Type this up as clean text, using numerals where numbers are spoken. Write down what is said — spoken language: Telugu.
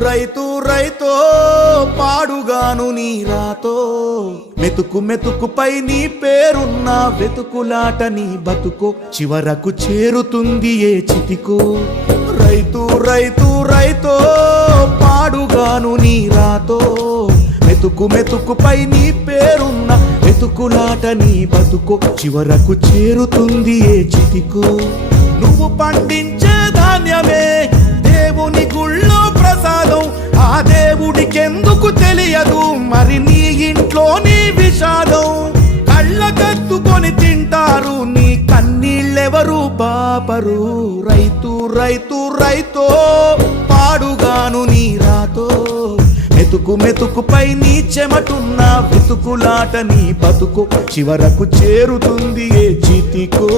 రైతు రైతో పాడుగాను నీ రాతో మెతుకు మెతుకుపై నీ పేరున్న వెతుకులాట నీ బతుకో చివరకు చేరుతుంది ఏ చితికో రైతు రైతు రైతో పాడుగాను నీ రాతో మెతుకు మెతుకుపై నీ పేరున్న వెతుకులాట నీ బతుకో చివరకు చేరుతుంది ఏ చితికో నువ్వు పండించే ధాన్యమే దేవుని గుళ్ళో ప్రసాదం ఆ దేవుడికెందుకు తెలియదు మరి నీ ఇంట్లో నీ విషాదం కళ్ళకత్తుకొని తింటారు నీ కన్నీళ్ళెవరు పాపరు రైతు రైతు రైతో పాడుగాను నీ రాతో మెతుకు మెతుకుపై నీ చెమటున్న వెతుకులాట నీ బతుకు చివరకు చేరుతుంది ఏ చితికో